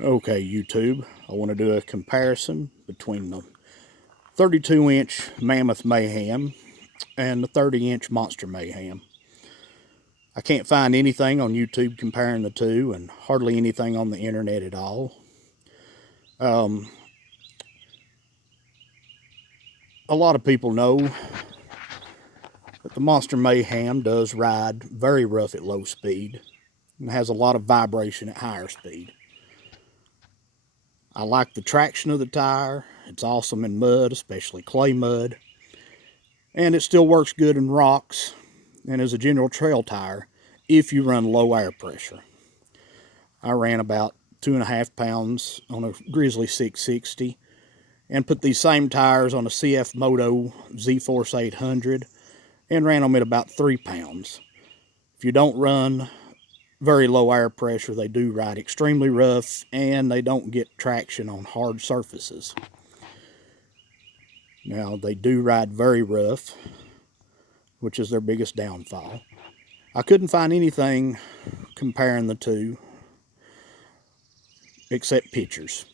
Okay, YouTube, I want to do a comparison between the 32-inch Mammoth Mayhem and the 30-inch Monster Mayhem. I can't find anything on YouTube comparing the two, and hardly anything on the internet at all. A lot of people know that the Monster Mayhem does ride very rough at low speed and has a lot of vibration at higher speed. I like the traction of the tire. It's awesome in mud, especially clay mud. And it still works good in rocks and is a general trail tire if you run low air pressure. I ran about 2.5 pounds on a Grizzly 660 and put these same tires on a CF Moto Z-Force 800 and ran them at about 3 pounds. If you don't run very low air pressure, they do ride extremely rough and they don't get traction on hard surfaces. Now, they do ride very rough, which is their biggest downfall. I couldn't find anything comparing the two except pictures.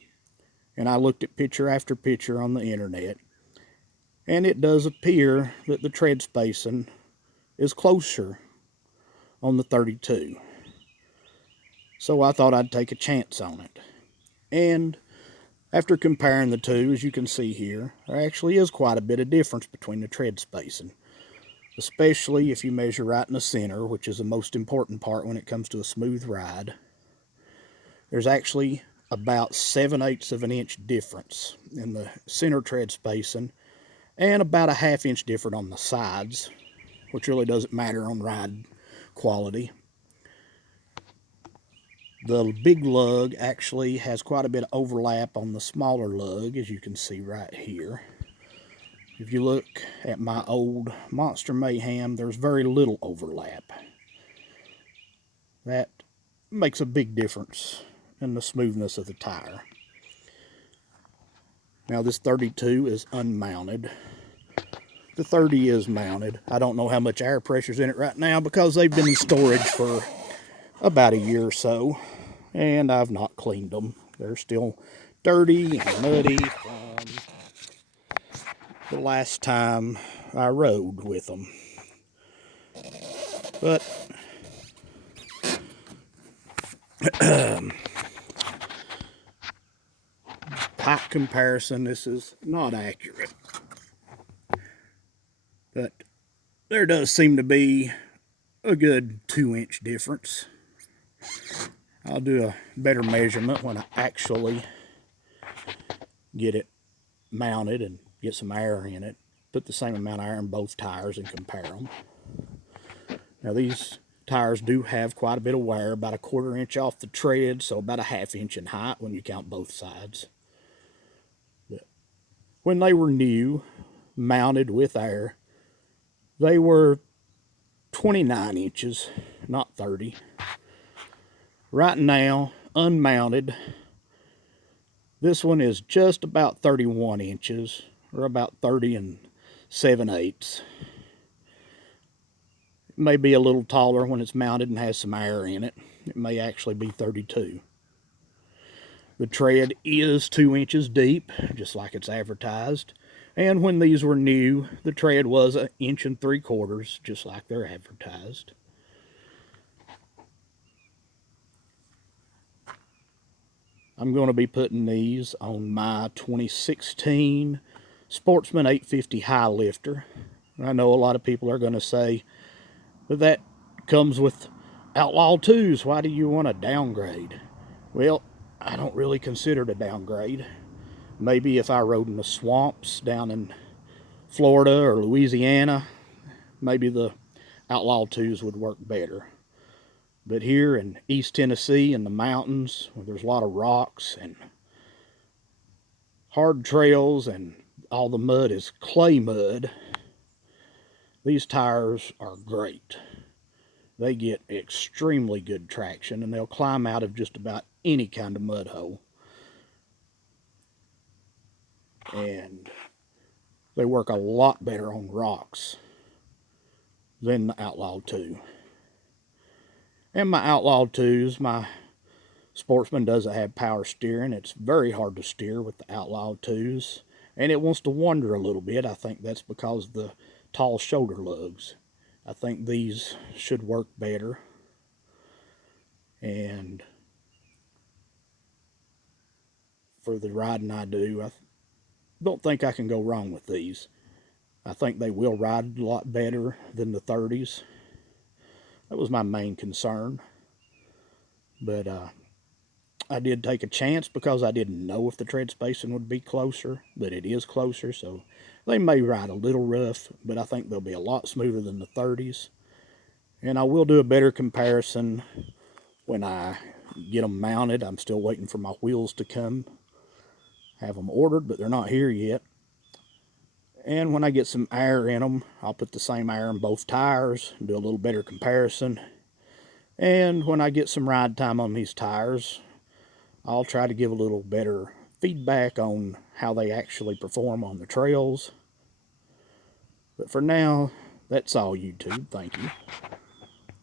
And I looked at picture after picture on the internet, and it does appear that the tread spacing is closer on the 32. So I thought I'd take a chance on it. And after comparing the two, as you can see here, there actually is quite a bit of difference between the tread spacing, especially if you measure right in the center, which is the most important part when it comes to a smooth ride. There's actually about 7/8 of an inch difference in the center tread spacing and about a 1/2 inch different on the sides, which really doesn't matter on ride quality. The big lug actually has quite a bit of overlap on the smaller lug, as you can see right here. If you look at my old Monster Mayhem, there's very little overlap. That makes a big difference in the smoothness of the tire. Now, this 32 is unmounted. The 30 is mounted. I don't know how much air pressure's in it right now because they've been in storage for about a year or so, and I've not cleaned them. They're still dirty and muddy from the last time I rode with them. But height comparison, this is not accurate. But there does seem to be a good 2-inch difference. I'll do a better measurement when I actually get it mounted and get some air in it. Put the same amount of air in both tires and compare them. Now, these tires do have quite a bit of wear, about 1/4 inch off the tread, so about a 1/2 inch in height when you count both sides. But when they were new, mounted with air, they were 29 inches, not 30. Right now, unmounted, this one is just about 31 inches, or about 30 7/8. It may be a little taller when it's mounted and has some air in it. It may actually be 32. The tread is 2 inches deep, just like it's advertised. And when these were new, the tread was 1.75 inches, just like they're advertised. I'm going to be putting these on my 2016 Sportsman 850 High Lifter. I know a lot of people are going to say that comes with Outlaw 2s. Why do you want to downgrade? Well, I don't really consider it a downgrade. Maybe if I rode in the swamps down in Florida or Louisiana, maybe the Outlaw 2s would work better. But here in East Tennessee in the mountains, where there's a lot of rocks and hard trails and all the mud is clay mud, these tires are great. They get extremely good traction and they'll climb out of just about any kind of mud hole. And they work a lot better on rocks than the Outlaw 2. And my Outlaw 2s, my Sportsman doesn't have power steering. It's very hard to steer with the Outlaw 2s. And it wants to wander a little bit. I think that's because of the tall shoulder lugs. I think these should work better. And for the riding I do, I don't think I can go wrong with these. I think they will ride a lot better than the 30s. That was my main concern. But I did take a chance because I didn't know if the tread spacing would be closer, but it is closer, so they may ride a little rough, but I think they'll be a lot smoother than the 30s. And I will do a better comparison when I get them mounted. I'm still waiting for my wheels to come. I have them ordered, but they're not here yet. And when I get some air in them, I'll put the same air in both tires and do a little better comparison. And when I get some ride time on these tires, I'll try to give a little better feedback on how they actually perform on the trails. But for now, that's all, YouTube. Thank you.